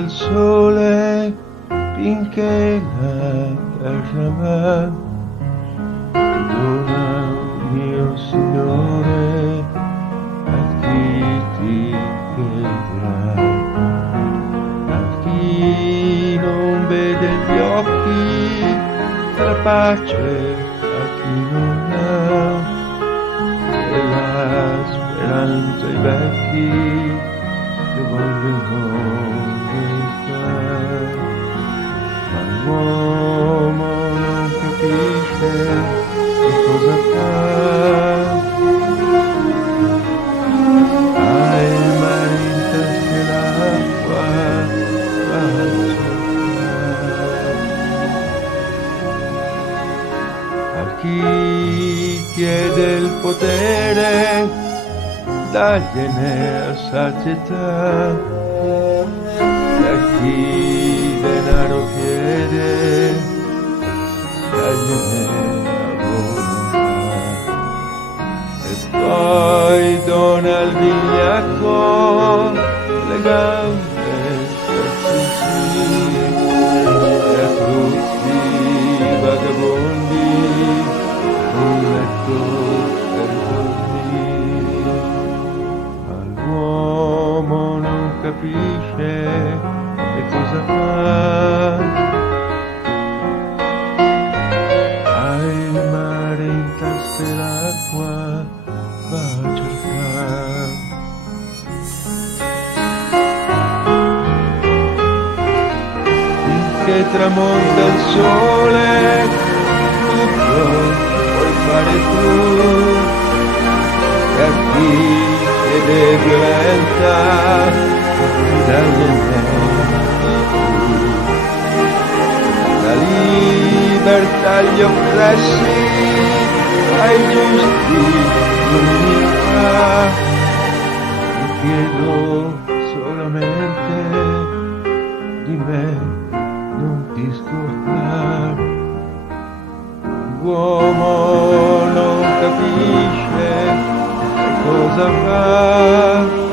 il sole finché la terra va. Dona, mio Signore, a chi ti chiederà, a chi non vede gli occhi, la pace a chi non ha, e la speranza ai vecchi che vogliono verità. Ma l'uomo non capisce che cosa fa. Ha il mare in tasca e l'acqua va a cercare. A chi chiede il potere, dagliene a sazietà. A chi denaro chiede, dagliene a volontà. E poi dona al vigliacco le gambe per così, e a tutti i vagabondi un letto per dormire. Ma l'uomo non capisce che cosa fa. Ha il mare in tasca e l'acqua va a cercare. Finché tramonta il sole, tutto puoi fare tu. E a chi chiede violenza, dagliene la libertà agli oppressi, ai giusti l'umanità. Ti chiedo solamente di me non ti scordare. L'uomo non capisce che cosa fa.